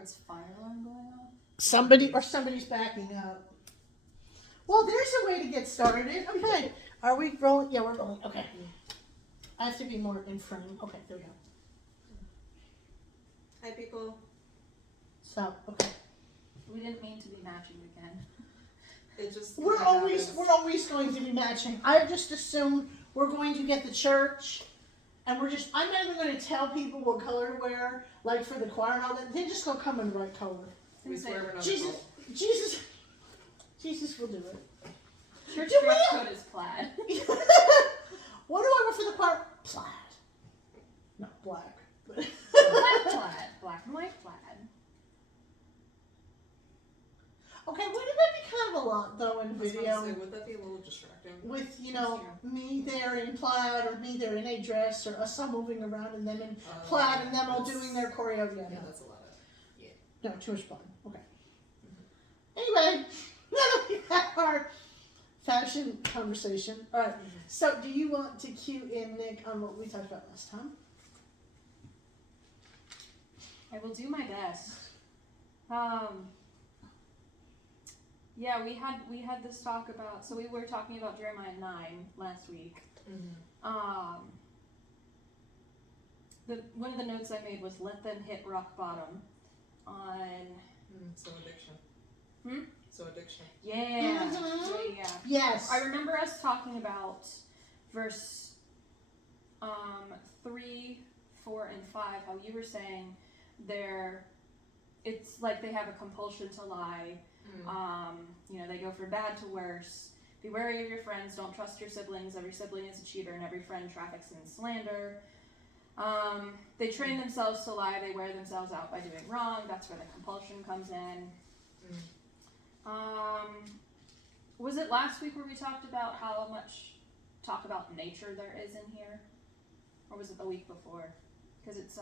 Graveyard's fire alarm going off? Somebody's backing up. Well, there's a way to get started. Okay. Are we rolling? Yeah, we're rolling. Okay. I have to be more in frame. Okay, there we go. Hi, people. So, okay. We didn't mean to be matching again. It just We're always going to be matching. I just assumed we're going to get the church, and I'm not even going to tell people what color to wear, like for the choir and all that. They're just going to come in the right color. We swear we're not Jesus will do it. Church dress code is plaid. What do I wear for the choir? Plaid. Not black. Black plaid. Black and white plaid. Okay, wouldn't that be kind of a lot though in video? Would that be a little distracting? With, me there in plaid or me there in a dress or us all moving around and them in plaid and them all doing their choreo. Yeah, that's a lot of. No, too much fun. Okay. Anyway, now that we had our fashion conversation. All right. So, do you want to cue in, Nick, on what we talked about last time? I will do my best. Yeah, we had this talk about. So we were talking about Jeremiah 9 last week. One of the notes I made was let them hit rock bottom on. So addiction. So addiction. Yeah. Mm-hmm. Yeah. Yes. I remember us talking about verse 3, 4, and 5. How you were saying it's like they have a compulsion to lie. They go from bad to worse. Be wary of your friends. Don't trust your siblings. Every sibling is a cheater, and every friend traffics in slander. They train themselves to lie. They wear themselves out by doing wrong. That's where the compulsion comes in. Was it last week where we talked about how much talk about nature there is in here? Or was it the week before? Because it's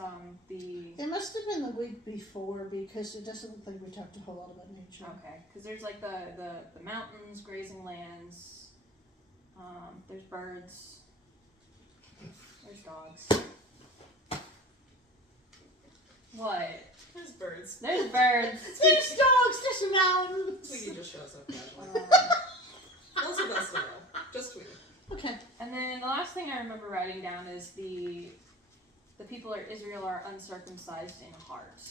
It must have been the week before because it doesn't look like we talked a whole lot about nature. Okay, because there's like the mountains, grazing lands, there's birds, there's dogs. What? There's birds. There's birds. There's dogs, there's mountains. Tweety just shows up casually. That's the best of all. Just Tweety. Okay. And then the last thing I remember writing down is the people of Israel are uncircumcised in heart.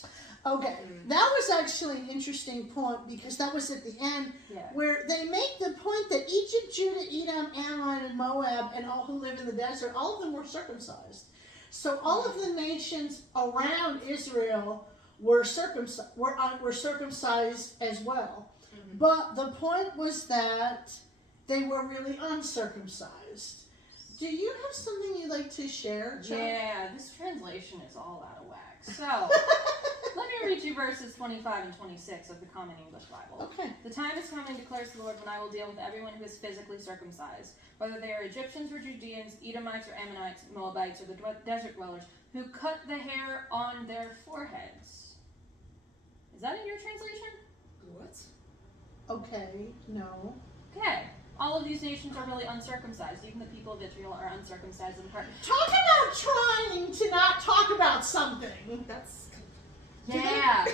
Okay, that was actually an interesting point because that was at the end where they make the point that Egypt, Judah, Edom, Ammon, and Moab, and all who live in the desert, all of them were circumcised. So all of the nations around Israel were circumcised as well. But the point was that they were really uncircumcised. Do you have something you'd like to share, Chuck? Yeah, this translation is all out of whack. So, let me read you verses 25 and 26 of the Common English Bible. Okay. The time is coming, declares the Lord, when I will deal with everyone who is physically circumcised, whether they are Egyptians or Judeans, Edomites or Ammonites, Moabites or the desert dwellers, who cut the hair on their foreheads. Is that in your translation? What? Okay, no. Okay. All of these nations are really uncircumcised. Even the people of Israel are uncircumcised in heart. Talk about trying to not talk about something. That's... Yeah.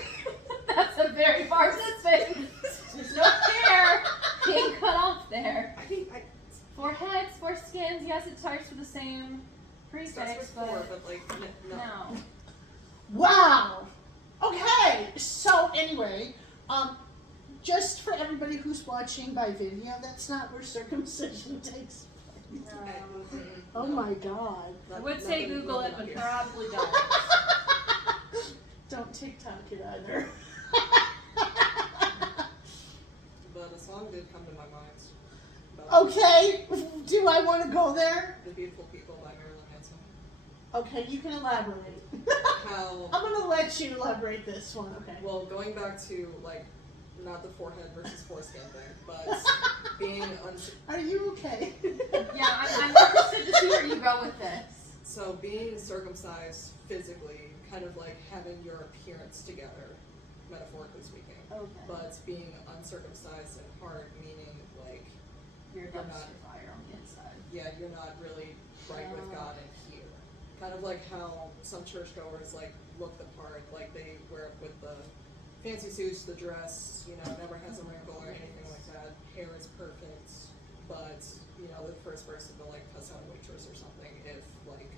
That's a very far-fetched thing. There's no hair being cut off there. Foreheads, foreskins, yes, it starts with the same prefix, but like, no. Wow. Okay, so anyway, just for everybody who's watching by video, that's not where circumcision takes place. No. Oh my God. I would say Google it, but probably don't. Don't TikTok it either. But a song did come to my mind. Okay, do I want to go there? The Beautiful People by Marilyn Manson. Okay, you can elaborate. How... I'm going to let you elaborate this one, okay. Well, going back to, like, not the forehead versus foreskin thing, but being Are you okay? Yeah, I'm interested to see where you go with this. So being circumcised physically, kind of like having your appearance together, metaphorically speaking. Okay. But being uncircumcised in heart, meaning like You're not fire on the inside. Yeah, you're not really right with God in here. Kind of like how some churchgoers like look the part, like they wear it with the fancy suits, the dress, you know, never has a wrinkle or anything like that. Hair is perfect, but, you know, the first person to like cuss out a waitress or something if like,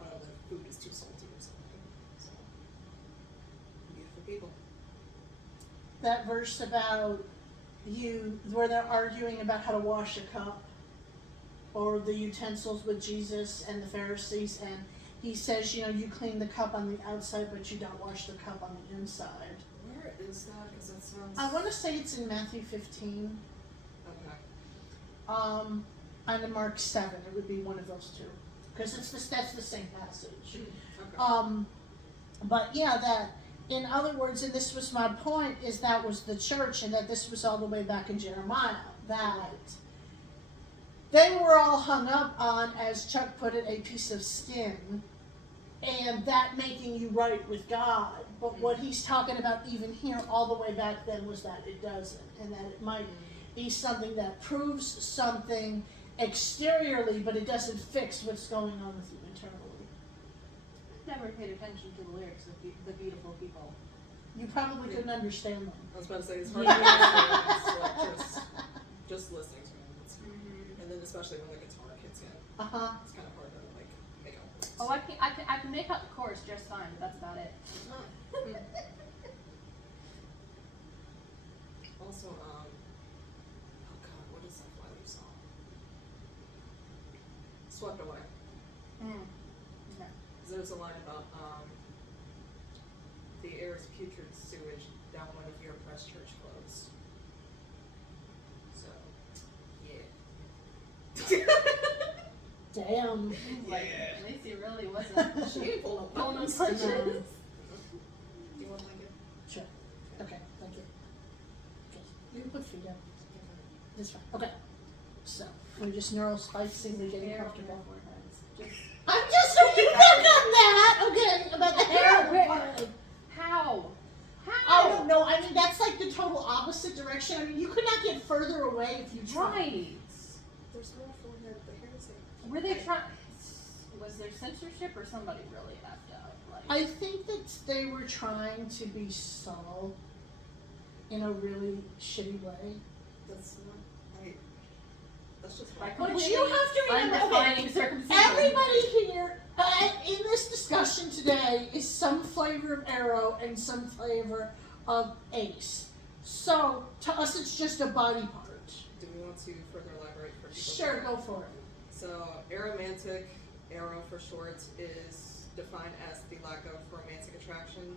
I don't know, the food is too salty or something. So, beautiful people. That verse about where they're arguing about how to wash a cup, or the utensils with Jesus and the Pharisees, and he says, you know, you clean the cup on the outside, but you don't wash the cup on the inside. Where is that? Because that sounds... I want to say it's in Matthew 15. Okay. And in Mark 7, it would be one of those two, because that's the same passage. Okay. But yeah, that, in other words, and this was my point, is that was the church, and that this was all the way back in Jeremiah, that they were all hung up on, as Chuck put it, a piece of skin, and that making you right with God. But what he's talking about even here all the way back then was that it doesn't, and that it might be something that proves something exteriorly, but it doesn't fix what's going on with you internally. Never paid attention to the lyrics of the beautiful people. You probably couldn't understand them. I was about to say, it's hard to understand, like, just listening to them. And then especially when the guitar kicks in. It's kind of hard to, like, make out words. Oh, I can make out the chorus just fine, but that's about it. Also, oh god, what is that Flyleaf song? Swept Away. Okay. There's a line about, the air is putrid sewage down one of your pressed church clothes. So, yeah. Damn. Like, Lacey really wasn't She ain't pulling pulling punches. those punches. Do you want like it? Sure. Okay, thank you. Okay. You can put feet down. That's fine. Okay. So, we're just neurospicing, we're getting Hair on comfortable. their foreheads. Just I'm just looking back on that! Okay, about the hair on the Where? forehead. how? I How? don't know. I mean, that's like the total opposite direction. I mean, you could not get further away if you tried. Right. There's no forehead, the hair is like... Were they trying? Was there censorship or somebody really effed up? Like, I think that they were trying to be subtle in a really shitty way. That's not... That's just Like, wrong. But you have to remember, undefining circumcision. everybody here in this discussion today is some flavor of Arrow and some flavor of Ace. So, to us, it's just a body part. Do we want to further elaborate for people? Sure, go for it. So, aromantic, arrow for short, is defined as the lack of romantic attraction,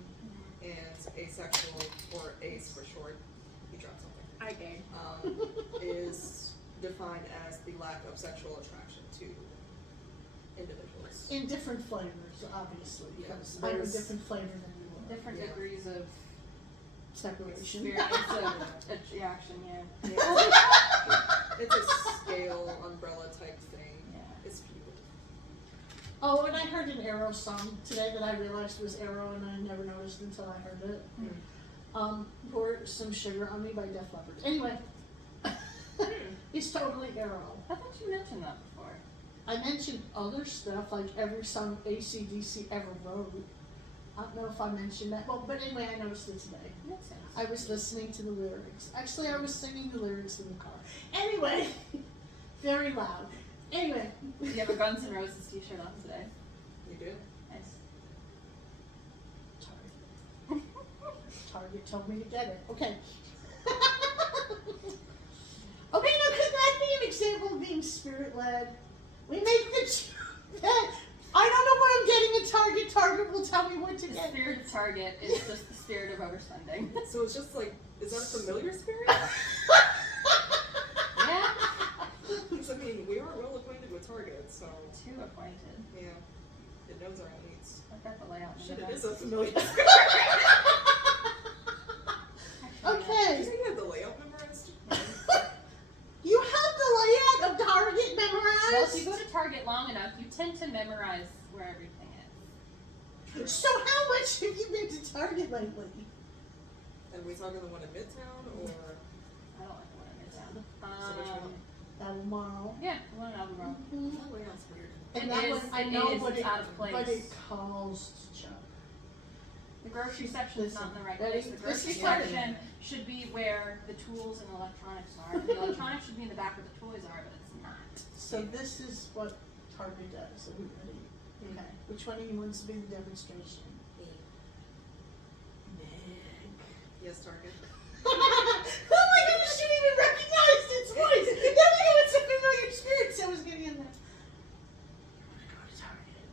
and asexual, or ace for short, you dropped something, I gave. is defined as the lack of sexual attraction to individuals. In different flavors, obviously, because Yeah, I'm a there's- different flavor than you are. Different Yeah. degrees of Separation. experience of attraction, yeah. It's a scale, umbrella type thing. Yeah. It's beautiful. Oh, and I heard an Arrow song today that I realized was Arrow, and I never noticed until I heard it. Pour Some Sugar on Me by Def Leppard. Anyway, it's totally Arrow. I thought you mentioned that before. I mentioned other stuff, like every song AC/DC ever wrote. I don't know if I mentioned that. Well, but anyway, I noticed it today. Makes sense. I was listening to the lyrics. Actually, I was singing the lyrics in the car. Anyway, very loud. Anyway. You have a Guns N' Roses t-shirt on today. You do? Nice. Target. Target told me to get it. Okay. Okay, now could that be an example of being spirit-led? We make I don't know what I'm getting at Target. Target will tell me what to The get. spirit of Target is just the spirit of overspending. So it's just like, is that a familiar spirit? Yeah. Because I mean, we are well acquainted with Target, so Too acquainted. yeah, it knows our needs. I've got the layout. Shit, in it the is a back. familiar spirit. Did you Okay. say you had the layout memorized? You have the layout of Target memorized? Well, if you go to Target long enough, you tend to memorize where everything is. So how much have you been to Target lately? And we talking the one in Midtown, or I don't like the one in Midtown. so which one? Albemarle. Yeah, the one in Albemarle. That layout's weird. And It that is- one, I it know, is, but it's out of place. But it caused Chuck. The grocery section is not in the right Ready? place. The grocery This is Target. section should be where the tools and electronics are. And the electronics should be in the back where the toys are, but it's not. So this is what Target does. Are we ready? Okay. Which one of you wants to be the demonstration? Me. Nick. Yes, Target. Oh my goodness, you even recognized its voice! There we go, it's a familiar spirit, so I was getting in there. You want to go to Target?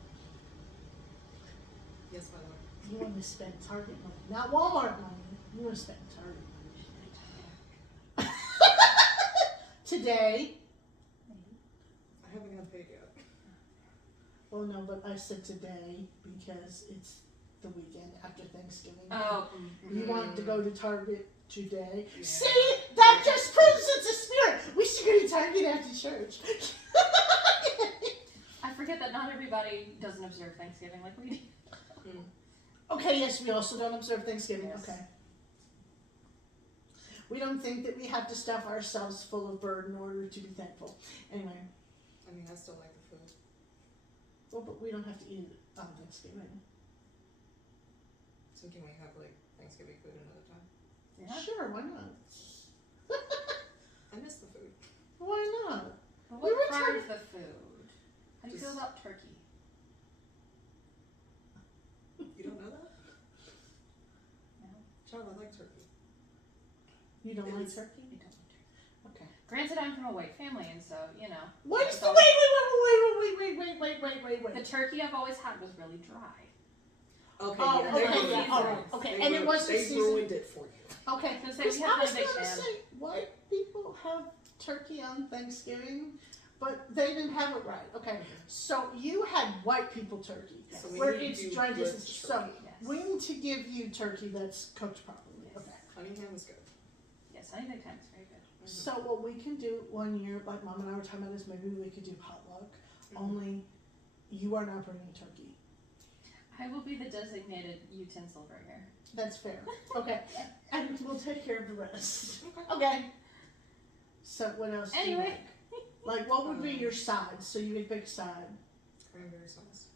Yes, my lord. You want to spend Target money, not Walmart money. You want to spend Target money. Today. I haven't got paid yet. Well, no, but I said today because it's the weekend after Thanksgiving. Oh. You want to go to Target today? Yeah. See, that just proves it's a spirit. We should go to Target after church. I forget that not everybody doesn't observe Thanksgiving like we do. Okay, yes, we also don't observe Thanksgiving. Yes. Okay. We don't think that we have to stuff ourselves full of bird in order to be thankful. Anyway, I mean, I still like the food. well, but we don't have to eat it on Thanksgiving. So can we have like Thanksgiving food another time? Yeah. Sure, why not? I miss the food. Why not? But We what were part talking- of the food? How do you feel Just- about turkey? You don't know that? No. Child, I like turkey. You don't like It's- turkey? I don't like turkey. Okay. Granted, I'm from a white family, and so, you know. What is it's the always- wait? The turkey I've always had was really dry. Okay, Oh, yeah, okay, they ruined yeah, it all for right, you. okay, They and it ruined- wasn't They seasoned- ruined it for you. Okay. I was gonna say, Because we I have was a big gonna fan. say, white people have turkey on Thanksgiving, but they didn't have it right. Okay, so you had white people turkey, Yes. So we where need to it's do dry good distance. So turkey. Yes. we need to give you turkey that's cooked properly. Yes. Okay. Honey ham is good. Yes, honey big time is very good. So what we can do one year, like Mom and I were talking about, is maybe we could do potluck. Only you are not bringing turkey. I will be the designated utensil bringer. That's fair. Okay, and we'll take care of the rest. Okay. Okay. So what else? Anyway. do you like what would be your side? So you would pick side. Cranberry sauce.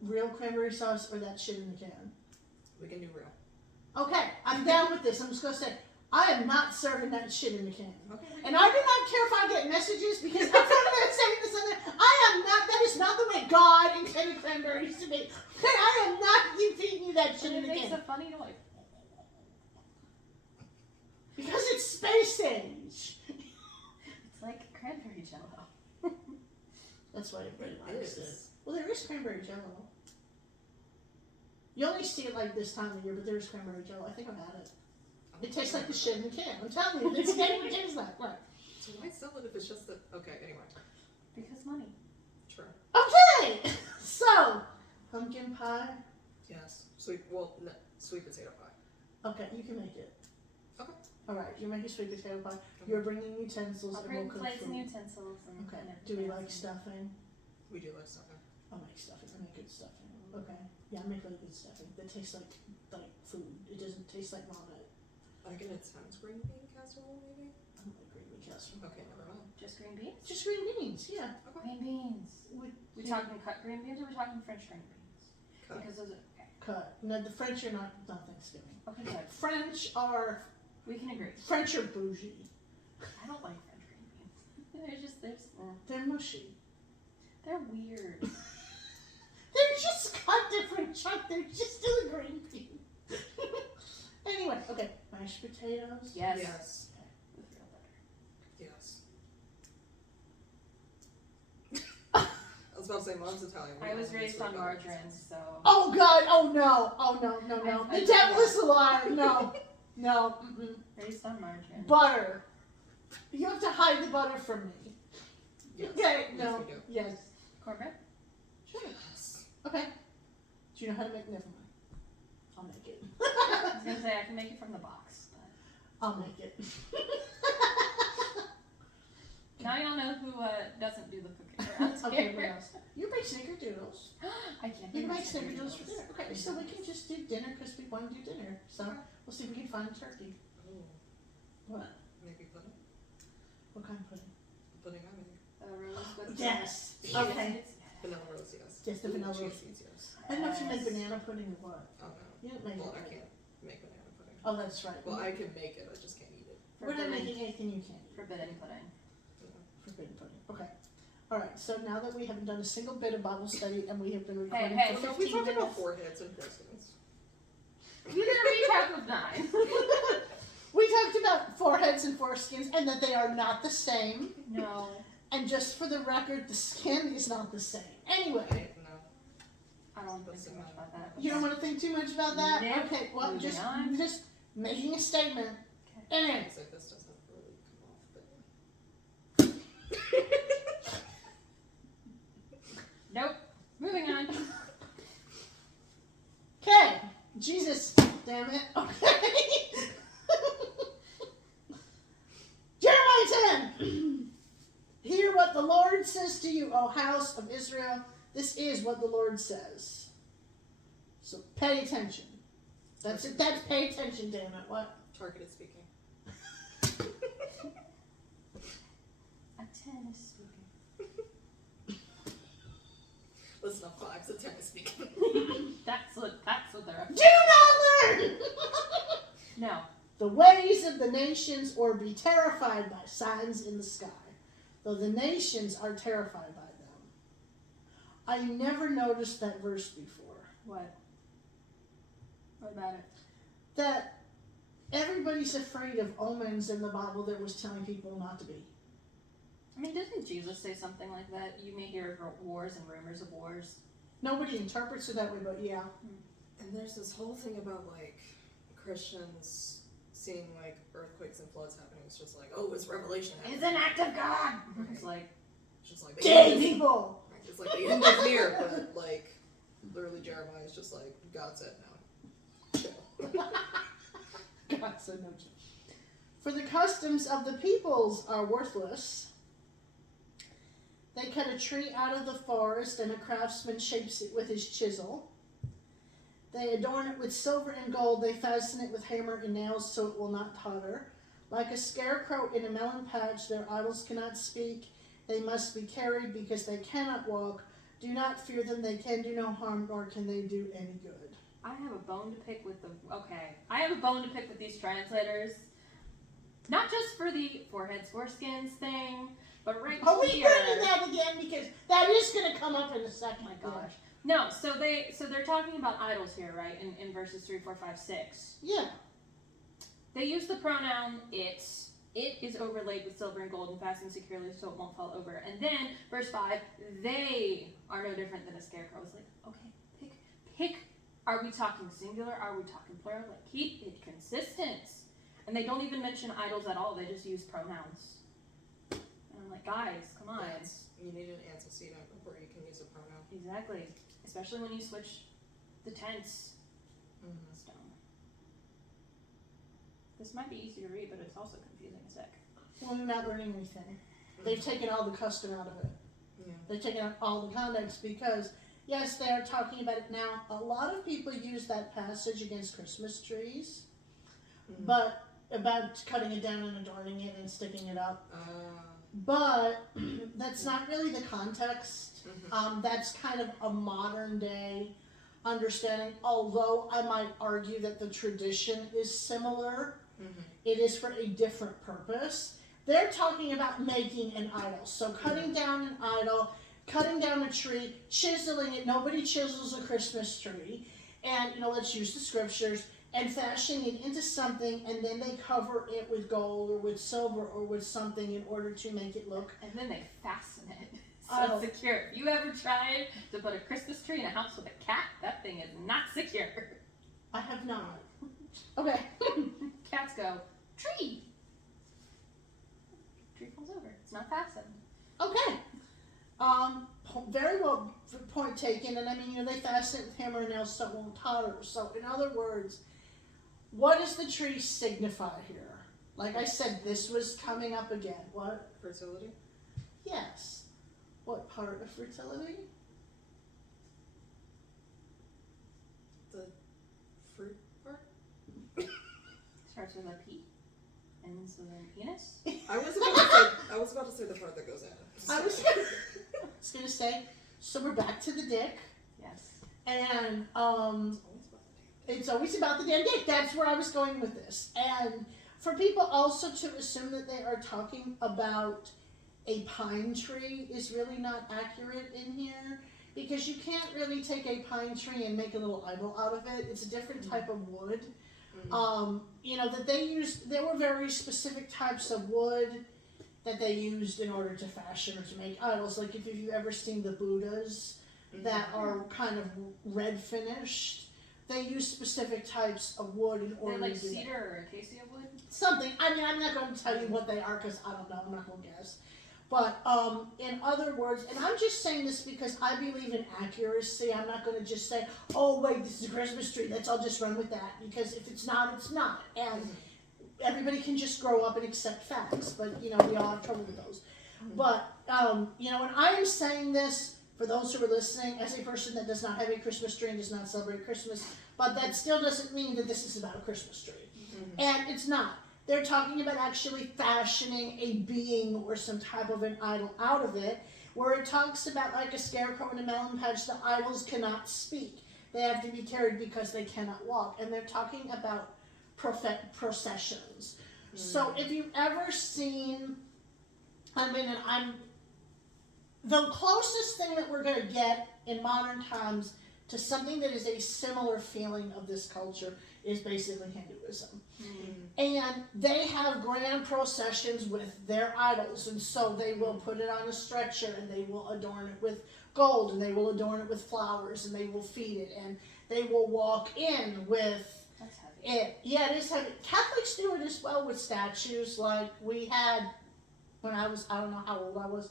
Real cranberry sauce or that shit in the can? We can do real. Okay, I'm down with this. I'm just gonna say I am not serving that shit in the can. Okay. And I do not care if I get messages because I'm not saying this on there. I am not. That is not the way God intended cranberries to be. Okay, I am not you feeding you that shit And in it the makes can a funny noise. because it's space age. It's like cranberry jello. That's why everybody It likes it. is. Well, there is cranberry jello. You only see it like this time of year, but there is cranberry jello. I think I've had it. It tastes like the shit in the can. I'm telling you, it's getting what it tastes like. Right. So why sell it if it's just the... Okay, anyway. Because money. Sure. Okay. So, pumpkin pie. Yes. Sweet, well, no, sweet potato pie. Okay, you can make it. Okay. All right, you make a sweet potato pie. You're bringing utensils I'll and bring we'll cook plates and food. utensils and Okay. and Do we everything like else. stuffing? We do like stuffing. I'll make stuffing. I make good stuffing. Okay. Yeah, I make really good stuffing. That tastes like food. It doesn't taste like vomit. I can intense green bean casserole, maybe? I don't like green bean casserole. Okay, never mind. Just green beans? Just green beans, yeah. Okay. Green beans. We talking cut green beans or we talking French green beans? Cut. Because those are okay. cut. No, the French are not Thanksgiving. Okay, good. French are We can agree. bougie. I don't like French green beans. They're mushy. They're weird. They're just cut different chunks. They're just still a green bean. Anyway, okay. Mashed potatoes. Yes. Yes. With real butter. Yes. I was about to say mom's Italian. I was raised on margarine, so. Oh God! Oh no! Oh no! No! No! I The devil is a liar! No! No! Mm-mm. Raised on margarine. Butter. You have to hide the butter from me. Yes. Okay. Yes, No. we do. Yes. Cornbread? Sure. Yes. Okay. Do you know how to make? Never mind. I'll make it. I was gonna say I can make it from the box, but I'll make it. now y'all know who doesn't do the cooking around Okay. here. What else? You make snickerdoodles. I can't You do can my make snickerdoodles for snickerdoodles. dinner. Okay. So we can just do dinner because we want to do dinner. So we'll see if we can find a turkey. Oh, What? maybe pudding? What kind of pudding? Pudding I make. Rose with Yes. chia Okay. seeds. Vanilla rose, yes. Yes, the vanilla Chia rose. seeds, yes. I don't know if you make Yes. banana pudding or what. Oh no. You don't make Well, it. I can't make banana pudding. Oh, that's right. Well, I can make it, I just can't eat it. We're not making anything you can't eat. Forbidden pudding. Forbidden pudding. Okay. All right. So now that we haven't done a single bit of Bible study and we have been recording Hey, for No, 15 we talked minutes. about foreheads and foreskins. We did a recap of 9. We talked about foreheads and foreskins and that they are not the same. No. And just for the record, the skin is not the same. Anyway. No. I don't think too much about that. You don't want to think too much about that? Nope. Okay, well, Moving just on. making a statement. Okay. Anyway. It's like this doesn't really come off, but... Nope. Moving on. Okay. Jesus, damn it. Okay. Jeremiah 10. Hear what the Lord says to you, O house of Israel. This is what the Lord says. So pay attention. That's it. That's pay attention, damn it. What? Targeted speaking. A 10 is speaking. Listen up, 5's a 10 is speaking. That's what they're up to. Do not learn! No. The ways of the nations, or be terrified by signs in the sky, though the nations are terrified by them. I never noticed that verse before. What? What about it? That everybody's afraid of omens in the Bible that was telling people not to be. I mean, didn't Jesus say something like that? You may hear of wars and rumors of wars. Nobody interprets it that way, but yeah. And there's this whole thing about, like, Christians seeing, like, earthquakes and floods happening. It's just like, oh, it's revelation It's happening. an act of God! It's like, It's just like, the Gay end is- people! It's like the end is near, but, like, literally Jeremiah is just like, God said no. Chill. God said no. For the customs of the peoples are worthless. They cut a tree out of the forest, and a craftsman shapes it with his chisel. They adorn it with silver and gold. They fasten it with hammer and nails so it will not totter. Like a scarecrow in a melon patch, their idols cannot speak. They must be carried because they cannot walk. Do not fear them. They can do no harm, nor can they do any good. I have a bone to pick with the... Okay. I have a bone to pick with these translators. Not just for the foreheads, foreskins thing, but right Are we here... bringing that again? Because that is going to come up in a second. Oh my gosh. No, so they're talking about idols here, right? In verses 3, 4, 5, 6. Yeah. They use the pronoun it. It is overlaid with silver and gold and fastened securely so it won't fall over. And then, verse 5, they are no different than a scarecrow. It's like, okay, pick. Are we talking singular? Are we talking plural? Like, keep it consistent. And they don't even mention idols at all. They just use pronouns. And I'm like, guys, come on. You need an antecedent before you can use a pronoun. Exactly. Especially when you switch the tense. Mm-hmm. Stone. This might be easy to read, but it's also confusing as heck. Well, they're not learning anything. They've taken all the custom out of it. Yeah. They've taken out all the context because, yes, they are talking about it now. A lot of people use that passage against Christmas trees, but about cutting it down and adorning it and sticking it up. But that's not really the context. That's kind of a modern day understanding, although I might argue that the tradition is similar. It is for a different purpose. They're talking about making an idol. So cutting down an idol, cutting down a tree, chiseling it. Nobody chisels a Christmas tree. And, let's use the scriptures. And fashioning it into something, and then they cover it with gold or with silver or with something in order to make it look. And then they fasten it so it's secure. If you ever tried to put a Christmas tree in a house with a cat, that thing is not secure. I have not. Okay. Cats go, tree! Tree falls over. It's not fastened. Okay. Very well, point taken. And I mean, they fasten it with hammer and nails so it won't totter. So, in other words, what does the tree signify here? Like I said, this was coming up again. What? Fertility? Yes. What part of fertility? The fruit part? Starts with a P. Ends with an penis. I was about to say the part that goes in. I was going to say, so we're back to the dick. Yes. And, It's always about the damn It's always about the damn dick. That's where I was going with this. And for people also to assume that they are talking about a pine tree is really not accurate in here, because you can't really take a pine tree and make a little idol out of it. It's a different type of wood. That they used, there were very specific types of wood that they used in order to fashion or to make idols. Like if you've ever seen the Buddhas that are kind of red finished, they use specific types of wood in order like to do cedar or acacia wood? something. I mean, I'm not going to tell you what they are because I don't know. I'm not going to guess. But in other words, and I'm just saying this because I believe in accuracy. I'm not going to just say, oh, wait, this is a Christmas tree. Let's all just run with that. Because if it's not, it's not. And everybody can just grow up and accept facts. But, we all have trouble with those. But, when I am saying this, for those who are listening, as a person that does not have a Christmas tree and does not celebrate Christmas, but that still doesn't mean that this is about a Christmas tree. And it's not. They're talking about actually fashioning a being or some type of an idol out of it, where it talks about like a scarecrow in a melon patch, the idols cannot speak. They have to be carried because they cannot walk. And they're talking about processions. So if you've ever seen, the closest thing that we're going to get in modern times to something that is a similar feeling of this culture is basically Hinduism. And they have grand processions with their idols, and so they will put it on a stretcher, and they will adorn it with gold, and they will adorn it with flowers, and they will feed it, and they will walk in with it. Yeah, it is heavy. Catholics do it as well with statues. Like we had, when I don't know how old I was,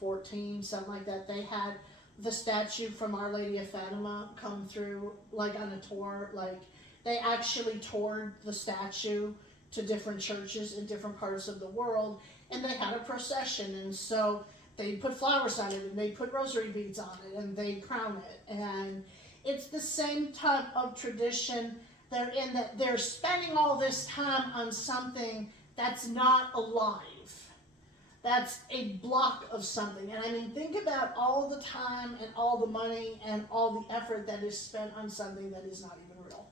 14, something like that, they had the statue from Our Lady of Fatima come through, like on a tour. Like they actually toured the statue to different churches in different parts of the world, and they had a procession, and so they put flowers on it, and they put rosary beads on it, and they crown it. And it's the same type of tradition. They're in that they're spending all this time on something that's not alive. That's a block of something. And I mean, think about all the time and all the money and all the effort that is spent on something that is not even real.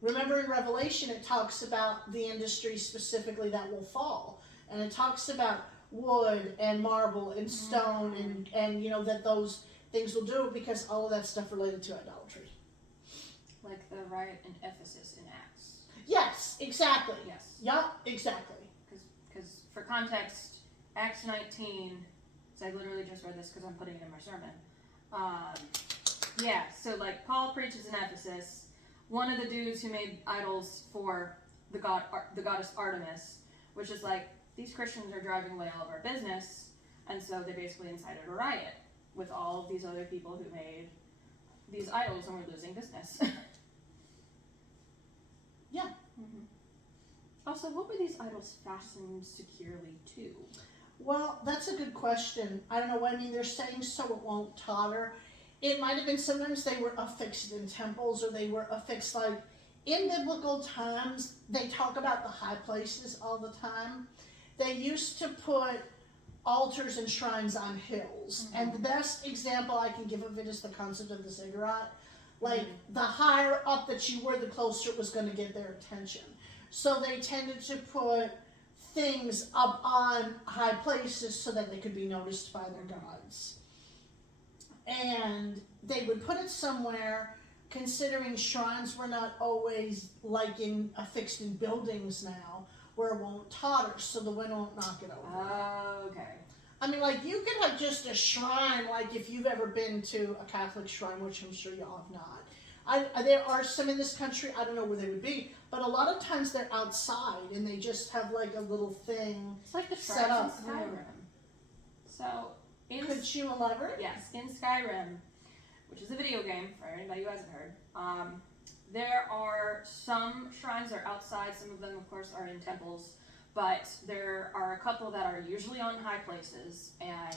Remember in Revelation, it talks about the industry specifically that will fall. And it talks about wood and marble and stone and that those things will do it because all of that stuff related to idolatry. Like the riot in Ephesus in Acts. Yes, exactly. Yes. Yup, exactly. Because for context, Acts 19, so I literally just read this because I'm putting it in my sermon. So like Paul preaches in Ephesus. One of the dudes who made idols for the goddess Artemis, which is like, these Christians are driving away all of our business, and so they basically incited a riot with all of these other people who made these idols, and we're losing business. Yeah. Also, what were these idols fastened securely to? Well, that's a good question. I don't know. I mean, they're saying so it won't totter. It might have been sometimes they were affixed in temples, or they were affixed like in biblical times. They talk about the high places all the time. They used to put altars and shrines on hills. And the best example I can give of it is the concept of the ziggurat. Like, the higher up that you were, the closer it was going to get their attention. So they tended to put things up on high places so that they could be noticed by their gods. And they would put it somewhere, considering shrines were not always like affixed in buildings now, where it won't totter, so the wind won't knock it over. Okay. I mean, like, you could have just a shrine, like if you've ever been to a Catholic shrine, which I'm sure y'all have not. There are some in this country, I don't know where they would be, but a lot of times they're outside, and they just have like a little thing It's like the set shrines up. in Skyrim. So, Could you elaborate? Yes, in Skyrim, which is a video game, for anybody who hasn't heard, there are some shrines that are outside, some of them, of course, are in temples, but there are a couple that are usually on high places, and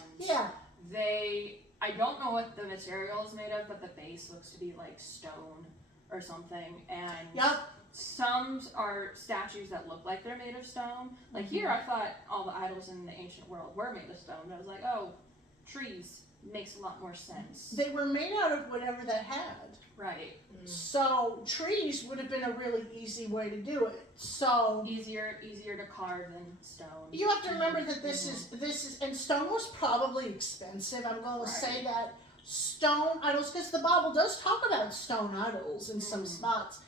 I don't know what the material is made of, but the base looks to be like stone or something, and some are statues that look like they're made of stone. Like here, I thought all the idols in the ancient world were made of stone, but I was like, oh, trees. makes a lot more sense. They were made out of whatever they had. Right. So trees would have been a really easy way to do it. So easier to carve than stone. You have to remember that this is and stone was probably expensive. I'm going to say that stone idols, because the Bible does talk about stone idols in some spots,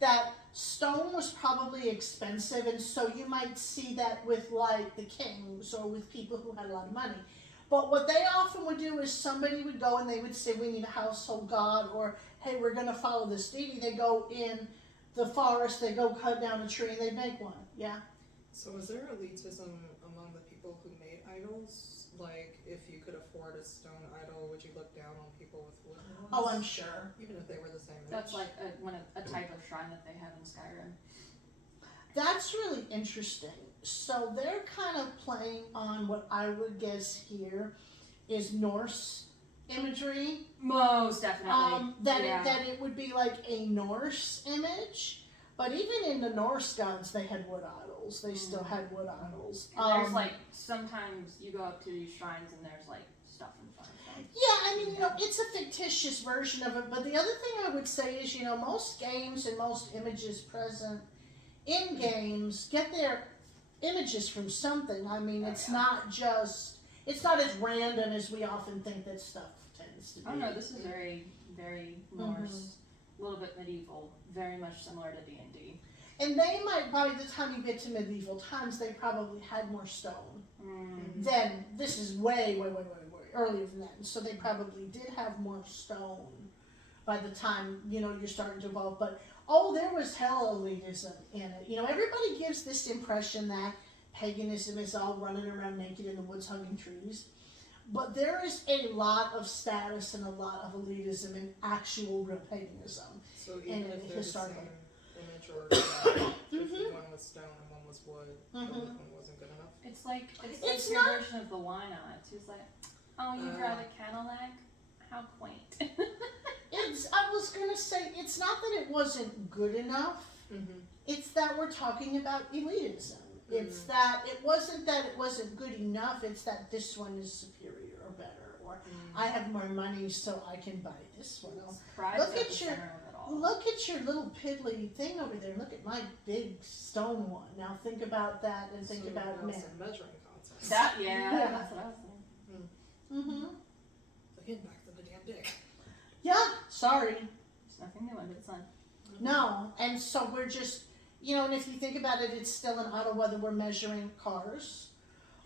that stone was probably expensive, and so you might see that with like the kings or with people who had a lot of money. But what they often would do is somebody would go and they would say, we need a household god, or hey, we're going to follow this deity. They go in the forest, they go cut down a tree, and they make one. Yeah? So is there elitism among the people who made idols? Like, if you could afford a stone idol, would you look down on people with wooden ones? Oh, I'm sure. Even if they were the same age? That's like a type of shrine that they have in Skyrim. That's really interesting. So they're kind of playing on what I would guess here is Norse imagery. Most definitely. That it would be like a Norse image. But even in the Norse gods, they had wood idols. They still had wood idols. And there's like, sometimes you go up to these shrines and there's like stuff in front of them. Yeah, I mean, it's a fictitious version of it. But the other thing I would say is, most games and most images present in games get their images from something. I mean, it's not as random as we often think that stuff tends to be. Oh no, this is very, very Norse, a little bit medieval, very much similar to D&D. And they might, by the time you get to medieval times, they probably had more stone. Then, this is way, way, way, way, way earlier than that. So they probably did have more stone by the time, you're starting to evolve. But, there was hell elitism in it. Everybody gives this impression that paganism is all running around naked in the woods hugging trees. But there is a lot of status and a lot of elitism in actual real paganism. So even if they're the same image, or if one was stone and one was wood, the wood one wasn't good enough? It's like your version of the wine on it. It's like, oh, you drive a Cadillac? How quaint. I was going to say, it's not that it wasn't good enough. It's that we're talking about elitism. It's that it wasn't good enough. It's that this one is superior or better, or I have more money, so I can buy this one. Look at your little piddly thing over there. Look at my big stone one. Now think about that and think about men. Measuring concepts. That's what I was thinking. Again, back to the damn dick. Yeah, sorry. There's nothing new under the sun. No, and so we're just, and if you think about it, it's still an idol whether we're measuring cars,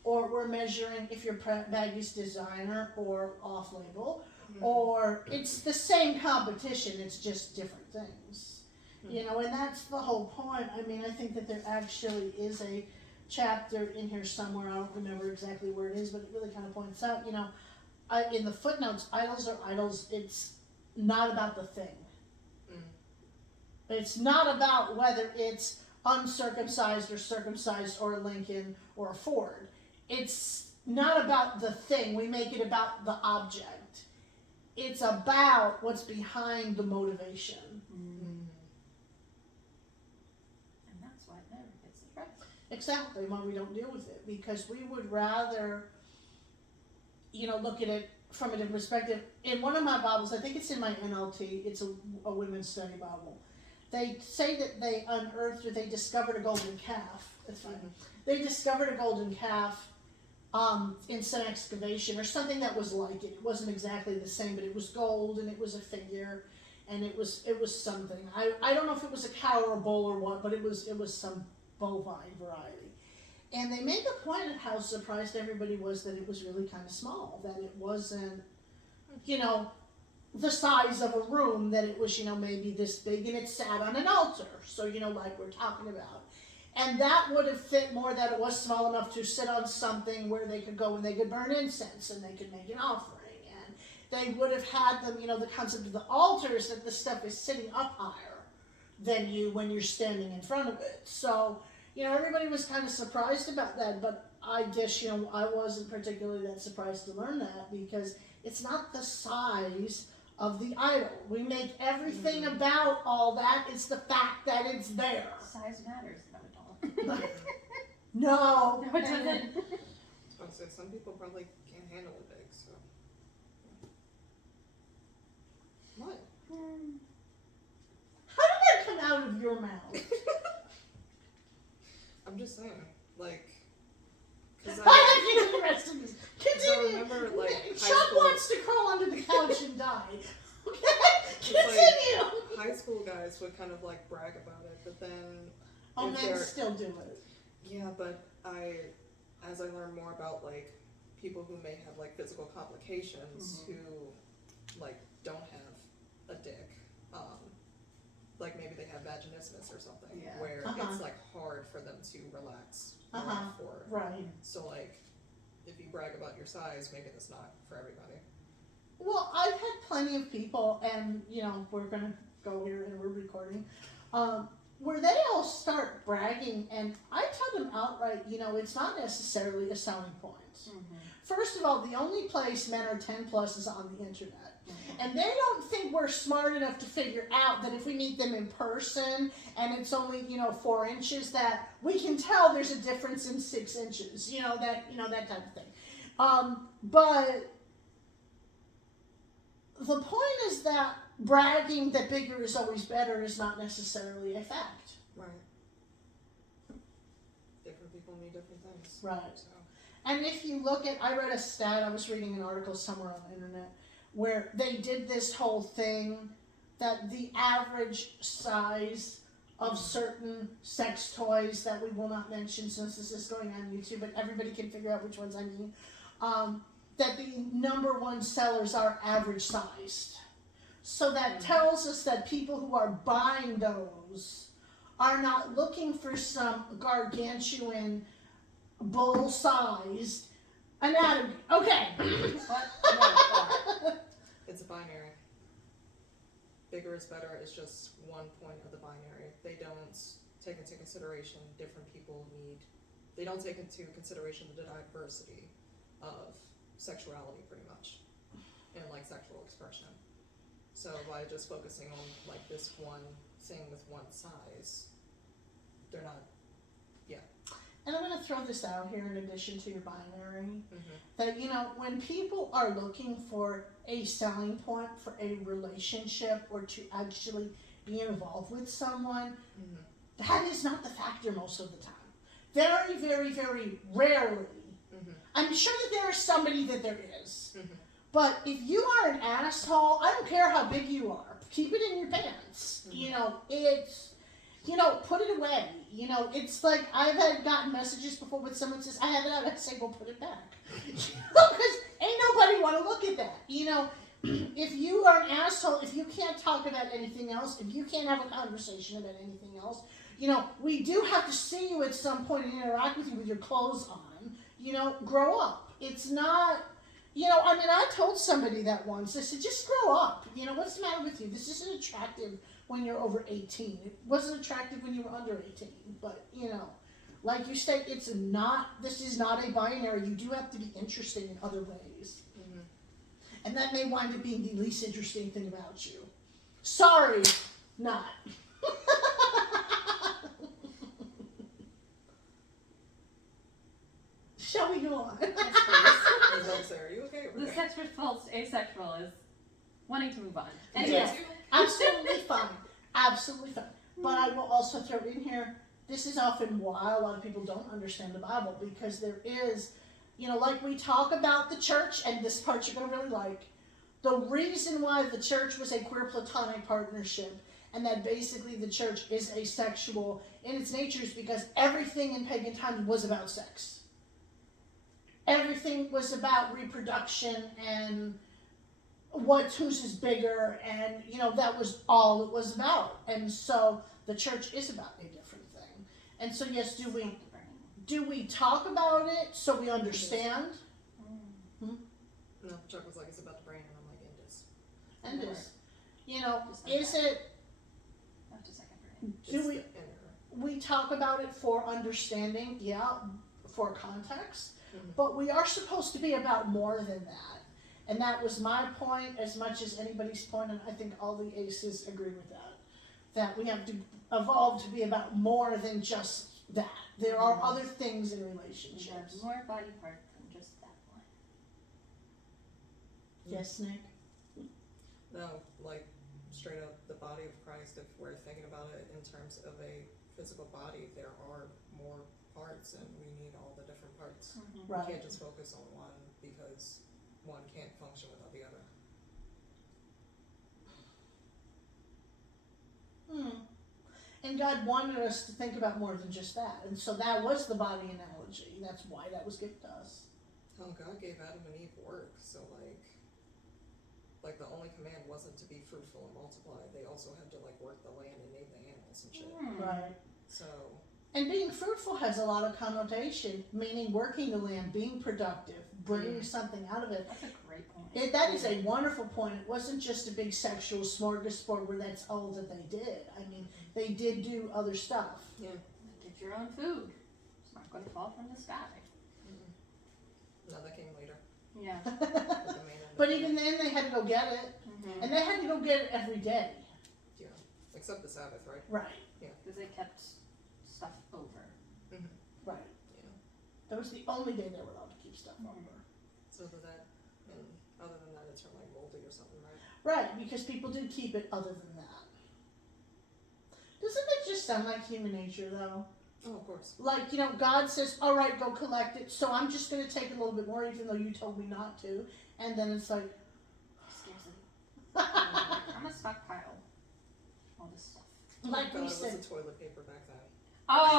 or we're measuring if your bag is designer or off-label, or it's the same competition, it's just different things. And that's the whole point. I mean, I think that there actually is a chapter in here somewhere, I don't remember exactly where it is, but it really kind of points out, in the footnotes, idols are idols, it's not about the thing. It's not about whether it's uncircumcised or circumcised or a Lincoln or a Ford. It's not about the thing. We make it about the object. It's about what's behind the motivation. And that's why it never gets addressed. Exactly, why we don't deal with it. Because we would rather, look at it from a different perspective. In one of my Bibles, I think it's in my NLT, it's a women's study Bible. They say that they unearthed or they discovered a golden calf. That's fine. They discovered a golden calf in some excavation or something that was like it. It wasn't exactly the same, but it was gold and it was a figure and it was something. I don't know if it was a cow or a bull or what, but it was some bovine variety. And they make a point of how surprised everybody was that it was really kind of small, that it wasn't, the size of a room, that it was, maybe this big, and it sat on an altar, so, like we're talking about. And that would have fit more that it was small enough to sit on something where they could go and they could burn incense and they could make an offering. And they would have had them, the concept of the altar is that the stuff is sitting up higher than you when you're standing in front of it. So, everybody was kind of surprised about that, but I guess, I wasn't particularly that surprised to learn that because it's not the size of the idol. We make everything about all that. It's the fact that it's there. Size matters. No, it don't. No. No, it doesn't. I was gonna say, some people probably can't handle it big, so. What? How did that come out of your mouth? I'm just saying, like, because I have to get the rest of this. I Continue. remember, like, high Chuck school, wants to crawl under the couch and die. Okay? It's like- Continue. high school guys would kind of, like, brag about it, but then, Oh, if men they're- still do it. yeah, but as I learn more about, like, people who may have, like, physical complications who, like, don't have a dick, like, maybe they have vaginismus or something, Yeah. where it's, like, hard for them to relax for. Right. So, like, if you brag about your size, maybe that's not for everybody. Well, I've had plenty of people, and, you know, we're going to go here and we're recording, where they all start bragging, and I tell them outright, you know, it's not necessarily a selling point. First of all, the only place men are 10 plus is on the internet. And they don't think we're smart enough to figure out that if we meet them in person and it's only, you know, 4 inches, that we can tell there's a difference in 6 inches, that type of thing. But the point is that bragging that bigger is always better is not necessarily a fact. Right. Different people need different things. Right. So. And if you look at, I read a stat, I was reading an article somewhere on the internet, where they did this whole thing that the average size of certain sex toys that we will not mention since this is going on YouTube, but everybody can figure out which ones I mean, that the #1 sellers are average sized. So that tells us that people who are buying those are not looking for some gargantuan, bull-sized anatomy. Okay. It's a binary. Bigger is better is just one point of the binary. They don't take into consideration different people need. They don't take into consideration the diversity of sexuality, pretty much, and like sexual expression. So by just focusing on like this one thing with one size, they're not. And I'm going to throw this out here in addition to your binary, that, you know, when people are looking for a selling point for a relationship or to actually be involved with someone, that is not the factor most of the time. Very, very, very rarely. I'm sure that there is somebody that there is. But if you are an asshole, I don't care how big you are, keep it in your pants. You know, it's... You know, put it away. You know, it's like I've gotten messages before when someone says, I have it out, I say, well, put it back. Because ain't nobody want to look at that. You know, if you are an asshole, if you can't talk about anything else, if you can't have a conversation about anything else, you know, we do have to see you at some point and interact with you with your clothes on. You know, grow up. It's not, you know, I mean, I told somebody that once. I said, just grow up. You know, what's the matter with you? This isn't attractive when you're over 18. It wasn't attractive when you were under 18. But, you know, like you state, this is not a binary. You do have to be interesting in other ways. And that may wind up being the least interesting thing about you. Sorry, not. Shall we go on? I was about to say, are you okay over The there? sex repulsed asexual is wanting to move on. Yeah. Anyways, Absolutely fine. Absolutely fine. But I will also throw in here, this is often why a lot of people don't understand the Bible, because there is, you know, like we talk about the church, and this part you're going to really like, the reason why the church was a queer platonic partnership, and that basically the church is asexual in its nature, is because everything in pagan times was about sex. Everything was about reproduction and whose is bigger, and, you know, that was all it was about. And so the church is about a different thing. And so, yes, do we talk about it so we understand? No, Chuck was like, it's about the brain, and I'm like, it is. And this, you know, is it, That's a second brain. do It's we, the inner. we talk about it for understanding, yeah, for context, but we are supposed to be about more than that. And that was my point as much as anybody's point, and I think all the aces agree with that. That we have to evolve to be about more than just that. There are other things in relationships. There's more body part than just that one. Yes, Nick? No, like straight up the body of Christ, if we're thinking about it in terms of a physical body, there are more parts and we need all the different parts. Mm-hmm. Right. We can't just focus on one because one can't function without the other. And God wanted us to think about more than just that. And so that was the body analogy. That's why that was given to us. Oh, God gave Adam and Eve work, so like the only command wasn't to be fruitful and multiply. They also had to like work the land and name the animals and shit. Right. So. And being fruitful has a lot of connotation, meaning working the land, being productive, bringing something out of it. That's a great point. That is a wonderful point. It wasn't just a big sexual smorgasbord where that's all that they did. I mean, they did do other stuff. Yeah. Get your own food. It's not going to fall from the sky. No, that came later. Yeah. But even then, they had to go get it. Mm-hmm. And they had to go get it every day. Yeah. Except the Sabbath, right? Right. Because they kept stuff over. Right. Yeah. That was the only day they were allowed to keep stuff over. So that, and other than that, it's from like moldy or something, right? Right, because people did keep it other than that. Doesn't it just sound like human nature, though? Oh, of course. Like, God says, all right, go collect it, so I'm just going to take a little bit more, even though you told me not to. And then it's like... Scarcity. I'm going to stockpile all this stuff. Like God, we it said. was a toilet paper back then. Oh!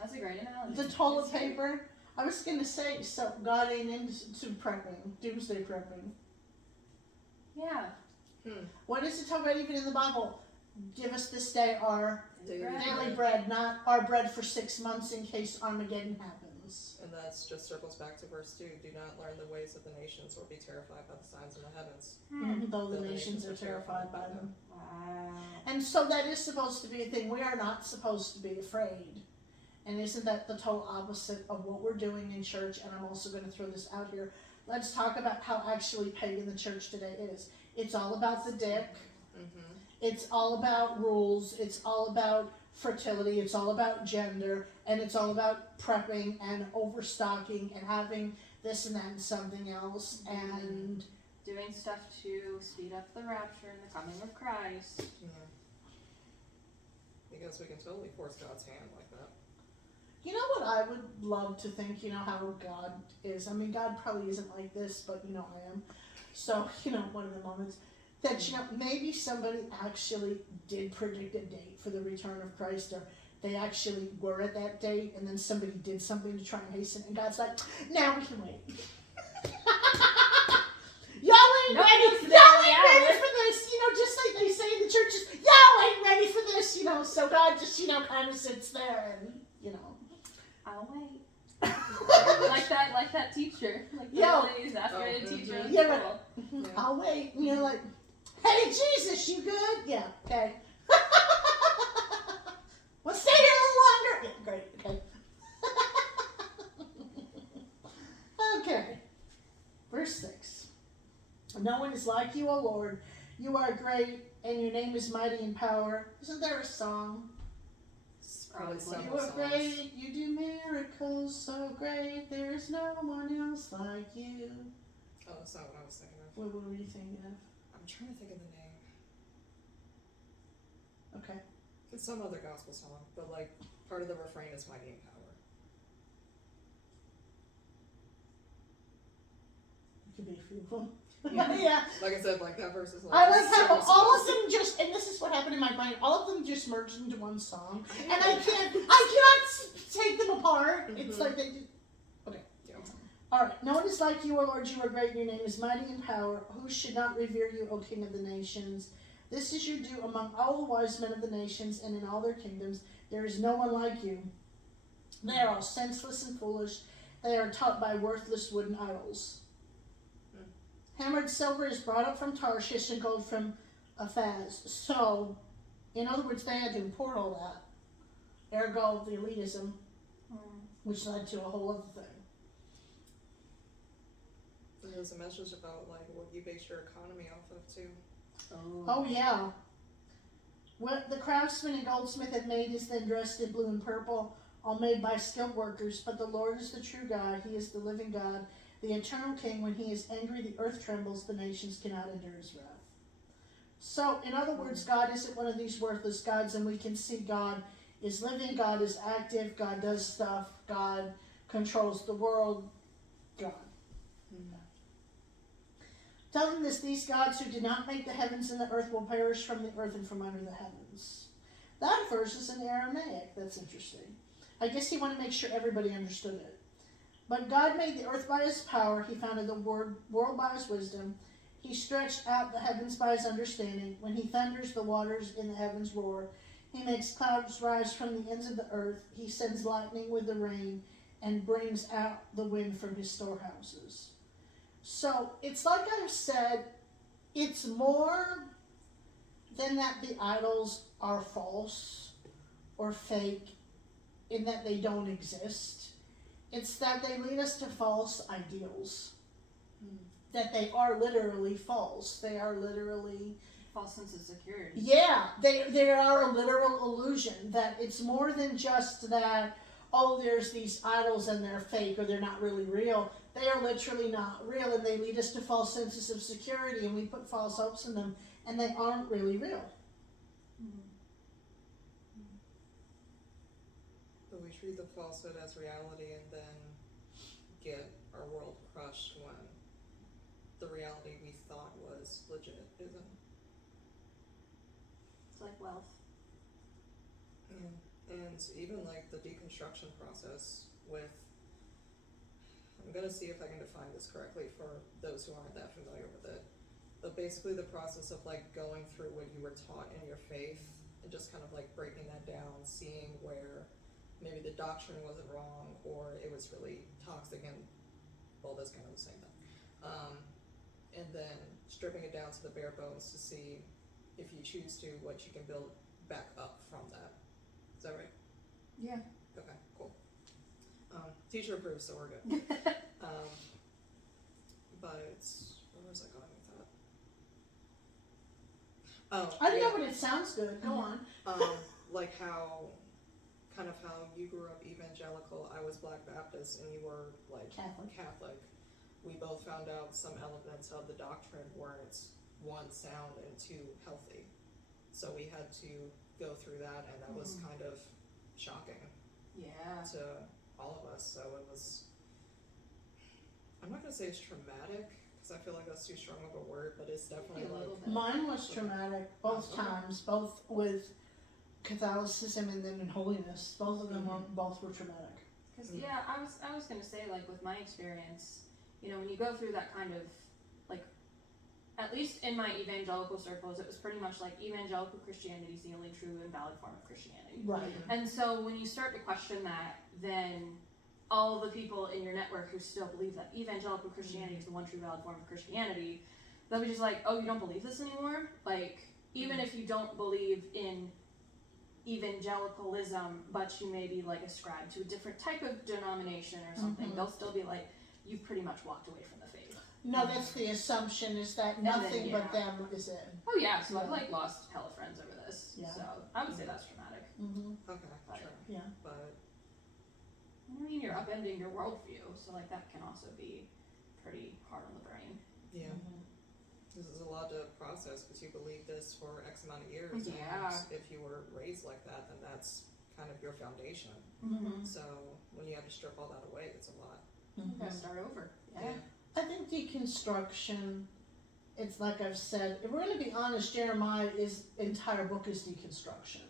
That's a great analogy. The toilet paper. I was going to say, so God ain't into prepping, doomsday prepping. Yeah. What does it talk about even in the Bible? Give us this day our daily bread, not our bread for 6 months in case Armageddon happens. And that just circles back to verse 2. Do not learn the ways of the nations or be terrified by the signs in the heavens. Though the nations are terrified by them. Wow. And so that is supposed to be a thing. We are not supposed to be afraid. And isn't that the total opposite of what we're doing in church? And I'm also going to throw this out here. Let's talk about how actually pagan the church today is. It's all about the dick. It's all about rules. It's all about fertility. It's all about gender. And it's all about prepping and overstocking and having this and that and something else. And doing stuff to speed up the rapture and the coming of Christ. Yeah. Because we can totally force God's hand like that. you know what I would love to think, how God is. I mean, God probably isn't like this, but I am. So, one of the moments that, maybe somebody actually did predict a date for the return of Christ, or they actually were at that date, and then somebody did something to try and hasten it, and God's like, now we can wait. Y'all ain't ready for this, just like they say in the churches, y'all ain't ready for this, so God just, kind of sits there and, I'll wait. like that teacher. Like the ladies after a teacher. Yeah, right. I'll wait. And you're like, hey, Jesus, you good? Yeah, okay. Well, stay here a little longer. Yeah, great, okay. Okay. Verse 6. No one is like you, O Lord. You are great, and your name is mighty in power. Isn't there a song? Probably You are great, you do miracles so great, there is no one else like you. Oh, that's not what I was thinking of. What were you thinking of? I'm trying to think of the name. Okay. It's some other gospel song, but part of the refrain is mighty in power. It could be a few of them. Yeah. Yeah. Like I said, that verse is I like how so all of them just, and this is what happened in my brain, all of them just merged into one song, and I cannot take them apart. It's like they just, okay. Yeah. Alright, no one is like you, O Lord, you are great, and your name is mighty in power. Who should not revere you, O King of the nations? This is your due among all the wise men of the nations, and in all their kingdoms. There is no one like you. They are all senseless and foolish. They are taught by worthless wooden idols. Hammered silver is brought up from Tarshish and gold from Ephes. So, in other words, they had to import all that. Ergo, the elitism, which led to a whole other thing. And there's a message about what you base your economy off of too. Oh yeah. What the craftsman and goldsmith had made is then dressed in blue and purple, all made by skilled workers. But the Lord is the true God. He is the living God. the eternal king. When he is angry, the earth trembles, the nations cannot endure his wrath. So, in other words, God isn't one of these worthless gods, and we can see God is living, God is active, God does stuff, God controls the world, God. Tell them this, these gods who did not make the heavens and the earth will perish from the earth and from under the heavens. That verse is in Aramaic. That's interesting. I guess he wanted to make sure everybody understood it. But God made the earth by his power. He founded the world by his wisdom. He stretched out the heavens by his understanding. When he thunders, the waters in the heavens roar. He makes clouds rise from the ends of the earth. He sends lightning with the rain and brings out the wind from his storehouses. So it's like I've said, it's more than that the idols are false or fake in that they don't exist. It's that they lead us to false ideals. That they are literally false. They are literally false sense of security. Yeah, they are a literal illusion. That it's more than just that, oh, there's these idols and they're fake or they're not really real. They are literally not real, and they lead us to false senses of security, and we put false hopes in them, and they aren't really real. But we treat the falsehood as reality and then get our world crushed when the reality we thought was legit isn't. It's like wealth. And even like the deconstruction process with, I'm going to see if I can define this correctly for those who aren't that familiar with it, but basically the process of like going through what you were taught in your faith and just kind of like breaking that down, seeing where maybe the doctrine wasn't wrong or it was really toxic, and well, that's kind of the same thing. And then stripping it down to the bare bones to see if you choose to, what you can build back up from that. Is that right? Yeah. Okay, cool. Teacher approved, so we're good. But where was I going with that? Oh, I don't know, but it sounds good. Go on. Like how you grew up evangelical, I was Black Baptist, and you were like Catholic. We both found out some elements of the doctrine weren't, one, sound, and two, healthy. So we had to go through that, and that was kind of shocking. Yeah. To all of us. So it was, I'm not going to say it's traumatic, because I feel like that's too strong of a word, but it's definitely a little like... bit. Mine was traumatic both times, both with Catholicism and then in holiness. Both of them both were traumatic. Because I was gonna say, like, with my experience, you know, when you go through that kind of, like, at least in my evangelical circles, it was pretty much like evangelical Christianity is the only true and valid form of Christianity. Right. And so when you start to question that, then all the people in your network who still believe that evangelical Christianity is the one true valid form of Christianity, they'll be just like, oh, you don't believe this anymore? Like, even if you don't believe in evangelicalism, but you maybe like ascribe to a different type of denomination or something, they'll still be like, you've pretty much walked away from the faith. No, that's the assumption, is that nothing but them is in. Oh yeah, so I've like lost hella friends over this. Yeah. So I would say that's traumatic. Okay, But, sure. Yeah. But I mean, you're upending your worldview, so like that can also be pretty hard on the brain. yeah, this is a lot to process, because you believe this for X amount of years, Yeah. and if you were raised like that, then that's kind of your foundation. So when you have to strip all that away, it's a lot. You gotta start over. Yeah. I think deconstruction, it's like I've said, if we're going to be honest, Jeremiah's entire book is deconstruction.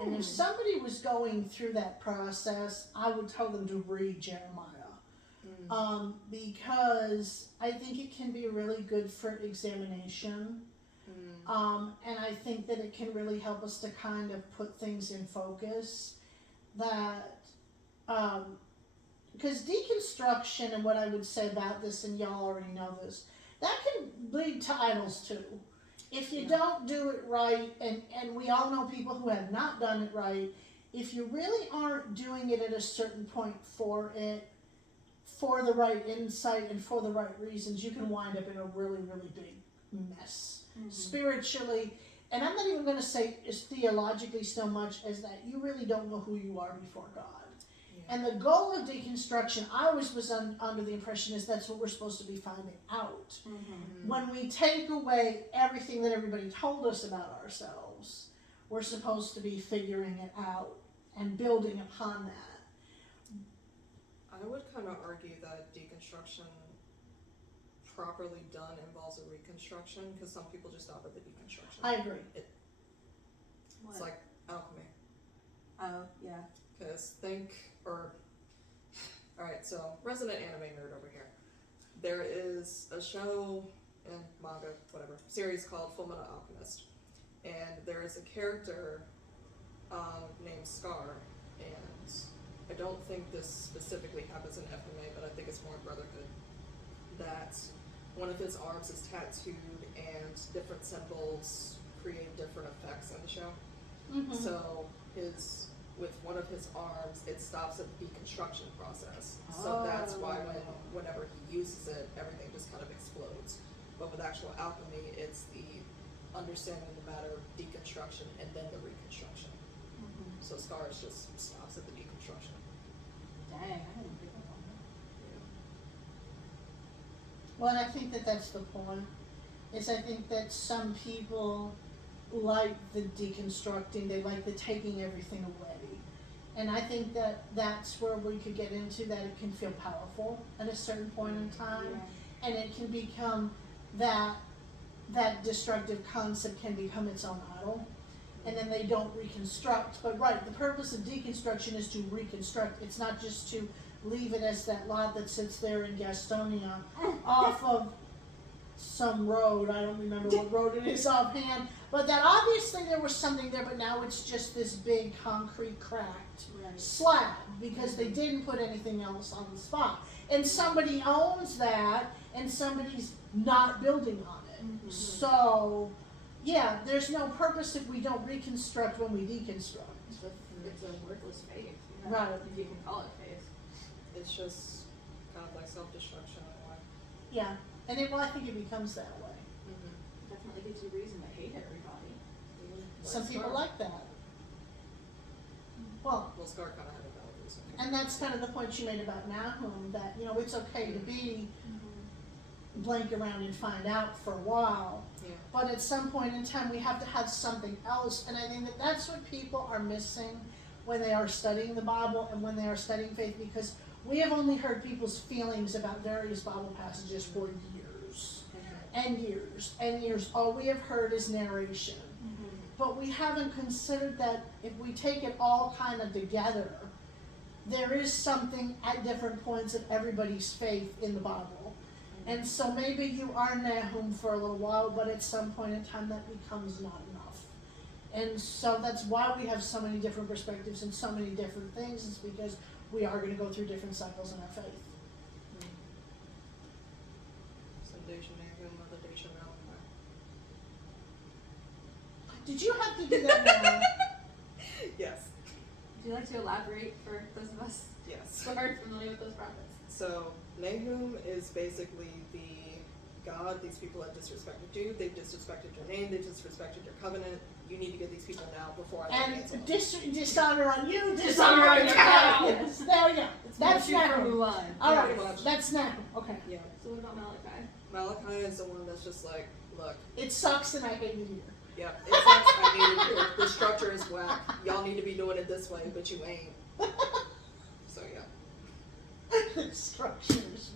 And if somebody was going through that process, I would tell them to read Jeremiah. Because I think it can be really good for examination. And I think that it can really help us to kind of put things in focus. That, because deconstruction, and what I would say about this, and y'all already know this, that can lead to idols too. If you don't do it right, and we all know people who have not done it right, if you really aren't doing it at a certain point for the right insight and for the right reasons, you can wind up in a really, really big mess. Spiritually, and I'm not even going to say theologically so much as that you really don't know who you are before God. And the goal of deconstruction, I always was under the impression is that's what we're supposed to be finding out. Mm-hmm. When we take away everything that everybody told us about ourselves, we're supposed to be figuring it out and building upon that. I would kind of argue that deconstruction properly done involves a reconstruction, because some people just stop at the deconstruction. I agree. It's like alchemy. Oh, yeah. Because alright, so resident anime nerd over here. There is a show and manga, whatever, series called Fullmetal Alchemist. And there is a character named Scar, and I don't think this specifically happens in FMA, but I think it's more Brotherhood, that one of his arms is tattooed and different symbols create different effects in the show. Mm-hmm. So with one of his arms, it stops at the deconstruction process. So that's why whenever he uses it, everything just kind of explodes. But with actual alchemy, it's the understanding the matter, deconstruction, and then the reconstruction. Mm-hmm. So Scars just stops at the deconstruction. Dang, I didn't pick up on that. Well, and I think that that's the point, is I think that some people like the deconstructing, they like the taking everything away. And I think that that's where we could get into that it can feel powerful at a certain point in time, Yeah. and it can become that destructive concept can become its own idol, and then they don't reconstruct. But right, the purpose of deconstruction is to reconstruct. It's not just to leave it as that lot that sits there in Gastonia off of some road. I don't remember what road it is offhand, but that obviously there was something there, but now it's just this big concrete cracked slab because they didn't put anything else on the spot. And somebody owns that, and somebody's not building on it. Mm-hmm. So, yeah, there's no purpose if we don't reconstruct when we deconstruct. It's a worthless faith, you know, Right. if you can call it faith. It's just kind of like self-destruction in a way. Yeah, and I think it becomes that way. Mm-hmm. Definitely gives you reason to hate everybody. Some people like that. Well, Scar kind of had a valid reason. and that's kind of the point you made about Nahum, that, you know, it's okay to be blank around and find out for a while. Yeah. But at some point in time, we have to have something else. And I think that that's what people are missing when they are studying the Bible and when they are studying faith, because we have only heard people's feelings about various Bible passages for years and years and years. All we have heard is narration. But we haven't considered that if we take it all kind of together, there is something at different points of everybody's faith in the Bible. And so maybe you are Nahum for a little while, but at some point in time that becomes not enough. And so that's why we have so many different perspectives and so many different things. It's because we are going to go through different cycles in our faith. Some Dacia Nahum, other Dacia Malachi. Did you have to do that now? Yes. Would you like to elaborate for those of us Yes. who aren't familiar with those prophets? So, Nahum is basically the God these people have disrespected you. They've disrespected your name. They've disrespected your covenant. You need to get these people now before I cancel And them. dishonor on you, Dishonor on your cow. cow. Yes, there we go. That's Nahum. Mulan. All Yeah, right, pretty much. that's Nahum. Okay. Yeah. So what about Malachi? Malachi is the one that's just like, look, It sucks and I hate it here. yeah, it sucks. I hate it here. The structure is whack. Y'all need to be doing it this way, but you ain't. So yeah. The structures.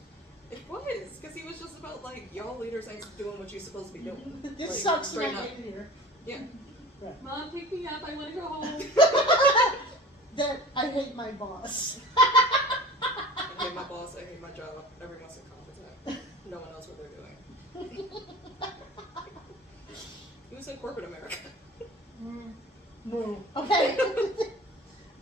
It was, because he was just about like, y'all leaders ain't doing what you're supposed to be doing. This Like, sucks and I straight up. hate it here. Yeah. Mom, pick me up. I want to go home. That I hate my boss. I hate my boss, I hate my job, everyone's incompetent. No one knows what they're doing. Who's in corporate America? Moo. Okay.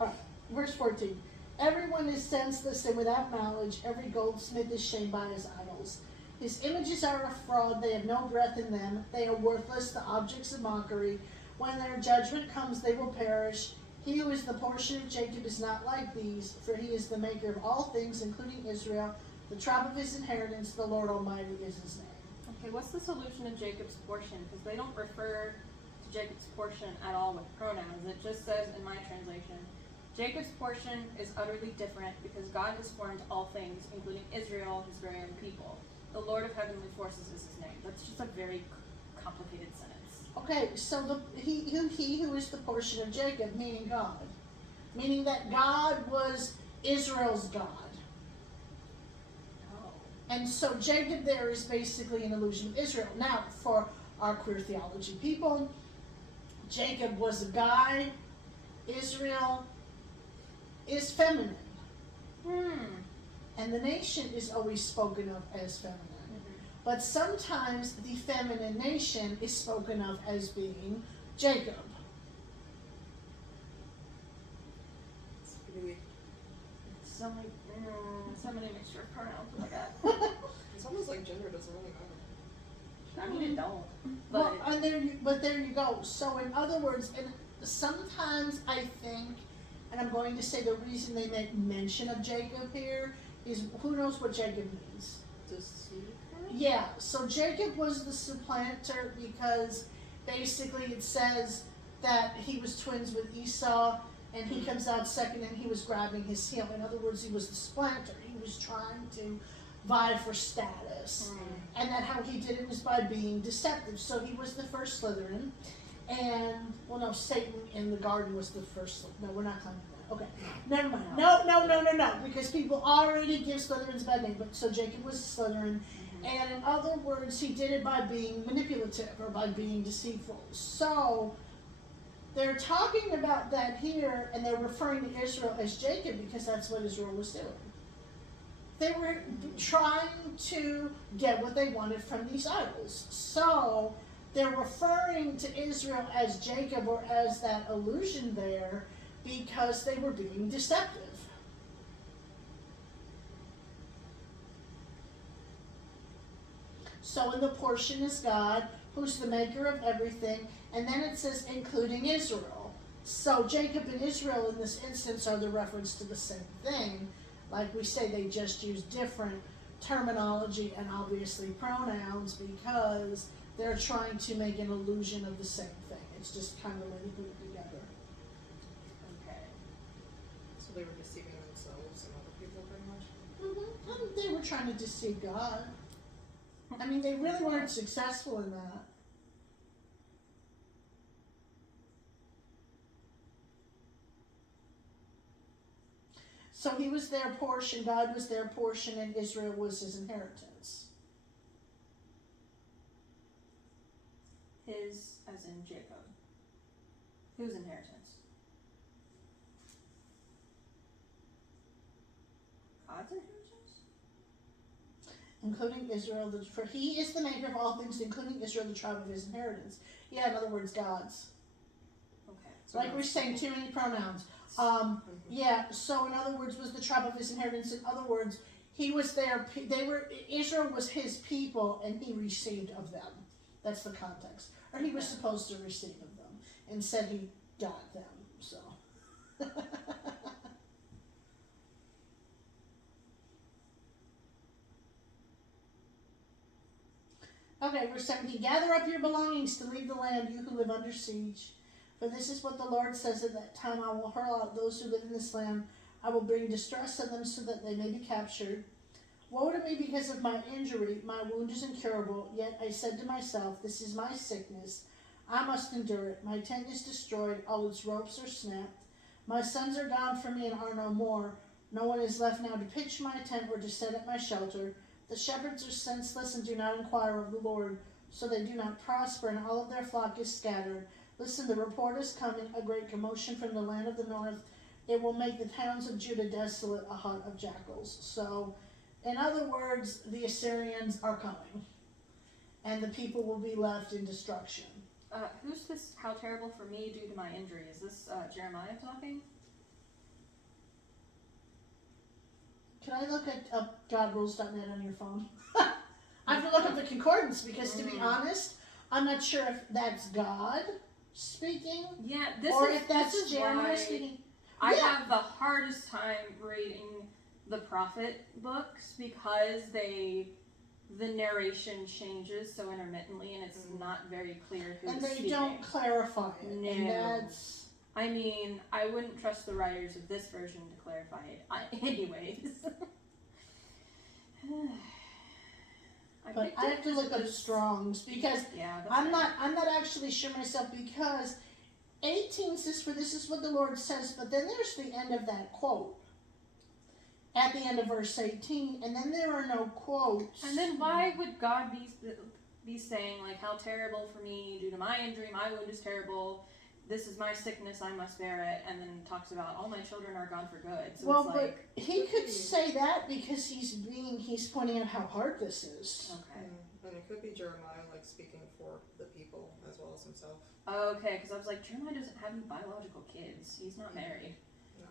Alright, verse 14. Everyone is senseless and without knowledge. Every goldsmith is shamed by his idols. His images are a fraud. They have no breath in them. They are worthless, the objects of mockery. When their judgment comes, they will perish. He who is the portion of Jacob is not like these, for he is the maker of all things, including Israel, the tribe of his inheritance. The Lord Almighty is his name. Okay, what's the solution of Jacob's portion? Because they don't refer to Jacob's portion at all with pronouns. It just says in my translation, Jacob's portion is utterly different because God has formed all things, including Israel, his very own people. The Lord of heavenly forces is his name. That's just a very complicated sentence. Okay, so he who is the portion of Jacob, meaning God. Meaning that God was Israel's God. Oh. And so Jacob there is basically an allusion of Israel. Now, for our queer theology people, Jacob was a guy. Israel is feminine. And the nation is always spoken of as feminine. But sometimes the feminine nation is spoken of as being Jacob. It's really, So many mixture of pronouns like that. it's almost like gender doesn't really matter. I mean, it don't. Well, but there you go. So in other words, and sometimes I think, and I'm going to say the reason they make mention of Jacob here is who knows what Jacob means. Deceiver? Yeah, so Jacob was the supplanter because basically it says that he was twins with Esau and he comes out second and he was grabbing his heel. In other words, he was the supplanter. He was trying to vie for status. And that how he did it was by being deceptive. So he was the first Slytherin. And, well, no, Satan in the garden was the first. No, we're not claiming that. Okay, never mind. No, because people already give Slytherins a bad name. But so Jacob was a Slytherin. And in other words, he did it by being manipulative or by being deceitful. So they're talking about that here, and they're referring to Israel as Jacob because that's what Israel was doing. They were trying to get what they wanted from these idols. So they're referring to Israel as Jacob or as that allusion there because they were being deceptive. So in the portion is God, who's the maker of everything, and then it says including Israel. So Jacob and Israel in this instance are the reference to the same thing. Like we say, they just use different terminology and obviously pronouns because they're trying to make an illusion of the same thing. It's just kind of the way they put it together. Okay. So they were deceiving themselves and other people pretty much? And they were trying to deceive God. I mean, they really weren't successful in that. So he was their portion, God was their portion, and Israel was his inheritance. His, as in Jacob. Whose inheritance? God's inheritance? Including Israel, for he is the maker of all things, including Israel, the tribe of his inheritance. Yeah, in other words, God's. Okay. So Like we're saying, too many pronouns. Yeah, so in other words, was the tribe of his inheritance. In other words, he was their, Israel was his people, and he received of them. That's the context. Or he was supposed to receive of them, and said he got them, so. Okay, verse 17. Gather up your belongings to leave the land, you who live under siege. For this is what the Lord says, at that time I will hurl out those who live in this land. I will bring distress on them so that they may be captured. Woe to me because of my injury. My wound is incurable. Yet I said to myself, this is my sickness. I must endure it. My tent is destroyed. All its ropes are snapped. My sons are gone from me and are no more. No one is left now to pitch my tent or to set up my shelter. The shepherds are senseless and do not inquire of the Lord, so they do not prosper, and all of their flock is scattered. Listen, the report is coming, a great commotion from the land of the north. It will make the towns of Judah desolate, a haunt of jackals. So, in other words, the Assyrians are coming, and the people will be left in destruction. Who's this, how terrible for me due to my injury? Is this Jeremiah talking? Can I look at godrules.net on your phone? I have to look up the concordance because, to be honest, I'm not sure if that's God speaking, Yeah, if that's Jeremiah speaking. I have the hardest time reading the prophet books because the narration changes so intermittently and it's not very clear who's And they speaking. don't clarify it. No. And that's I mean, I wouldn't trust the writers of this version to clarify it. Anyways. But I have to look up Strong's because I'm not actually sure myself, because 18 says, "For this is what the Lord says," but then there's the end of that quote at the end of verse 18, and then there are no quotes. And then why would God be saying, like, how terrible for me due to my injury, my wound is terrible, this is my sickness, I must bear it, and then talks about all my children are gone for good. So well, it's but like, he could say that because he's pointing out how hard this is. Okay. And it could be Jeremiah, like, speaking for the people as well as himself. Okay, because I was like, Jeremiah doesn't have any biological kids. He's not married. No.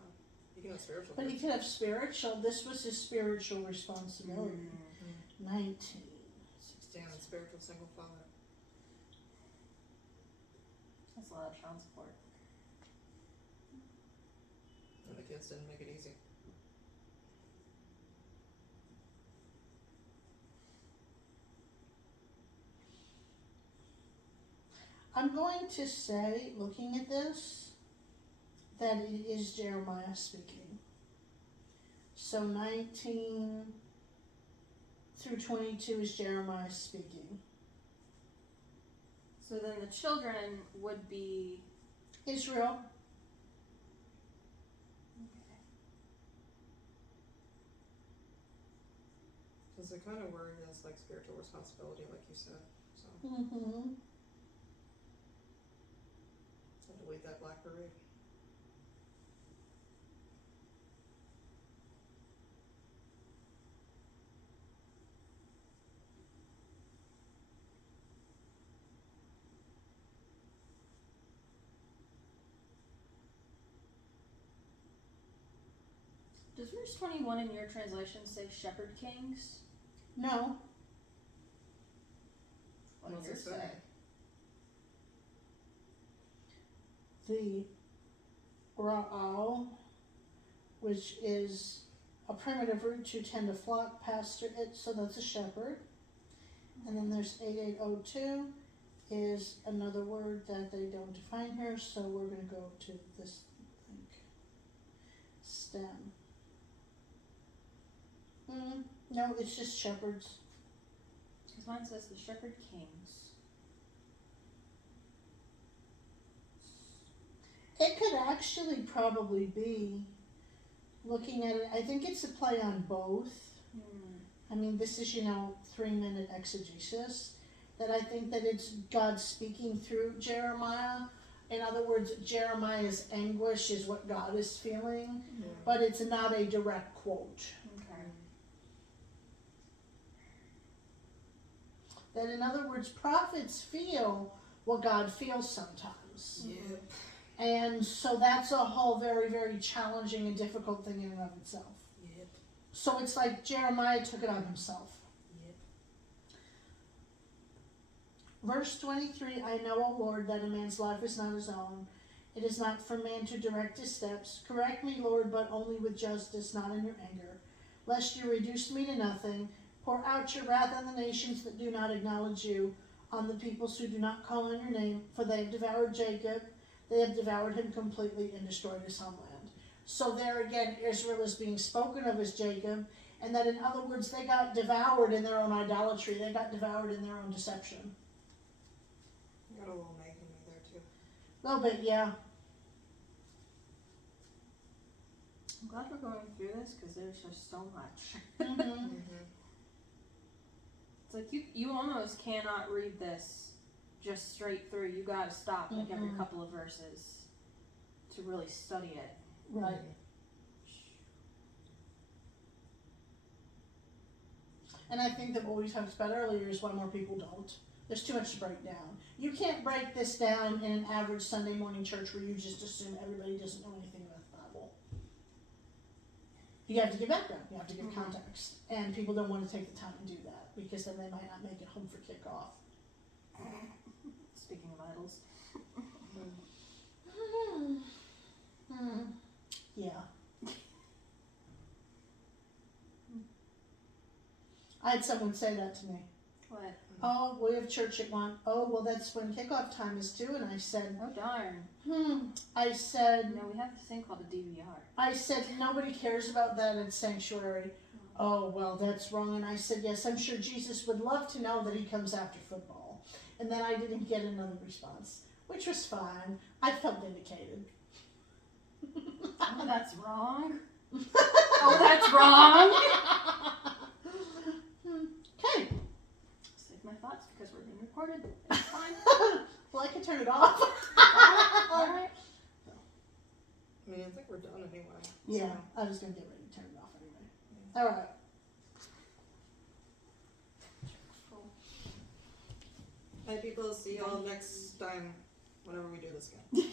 He can have spiritual But kids. he could have spiritual. This was his spiritual responsibility. 19. Stand on spiritual single father. That's a lot of child support. And the kids didn't make it easy. I'm going to say, looking at this, that it is Jeremiah speaking. So 19 through 22 is Jeremiah speaking. So then the children would be Israel. Because they kind of word it as like spiritual responsibility, like you said. So Mm-hmm. had to lead that black parade. Does verse 21 in your translation say shepherd kings? No. What What's does it yours say? say? The Ra'al, which is a primitive root to tend a flock, pastor it, so that's a shepherd. And then there's 8802 is another word that they don't define here, so we're going to go to this link. Stem. No, it's just shepherds. Because mine says the shepherd kings. It could actually probably be, looking at it, I think it's a play on both. I mean, this is, 3-minute exegesis, that I think that it's God speaking through Jeremiah. In other words, Jeremiah's anguish is what God is feeling, but it's not a direct quote. Okay. That, in other words, prophets feel what God feels sometimes. Yep. And so that's a whole very, very challenging and difficult thing in and of itself. Yep. So it's like Jeremiah took it on himself. Yep. Verse 23, I know, O Lord, that a man's life is not his own. It is not for man to direct his steps. Correct me, Lord, but only with justice, not in your anger. Lest you reduce me to nothing. Pour out your wrath on the nations that do not acknowledge you, on the peoples who do not call on your name, for they have devoured Jacob. They have devoured him completely and destroyed his homeland. So there again, Israel is being spoken of as Jacob, and that in other words, they got devoured in their own idolatry. They got devoured in their own deception. Got a little Megan in there too. A little bit, yeah. I'm glad we're going through this because there's just so much. Mm-hmm. It's like you almost cannot read this just straight through. You got to stop like every couple of verses to really study it. Right. And I think that what we talked about earlier is why more people don't. There's too much to break down. You can't break this down in an average Sunday morning church where you just assume everybody doesn't know anything about the Bible. You have to give background. You have to give context. And people don't want to take the time and do that because then they might not make it home for kickoff. Speaking of idols. Yeah. I had someone say that to me. What? Oh, we have church at 1. Oh, well, that's when kickoff time is too. And I said, Oh darn. I said, No, we have this thing called a DVR. I said, nobody cares about that at Sanctuary. Oh, well, that's wrong. And I said, yes, I'm sure Jesus would love to know that he comes after football. And then I didn't get another response, which was fine. I felt vindicated. Oh, that's wrong. Oh, that's wrong. Okay. Save my thoughts because we're being recorded. It's fine. Well, I can turn it off. All right. I mean, I think we're done anyway. Yeah, I was going to get ready to turn it off anyway. All right. Hi, people. See y'all next time, whenever we do this again.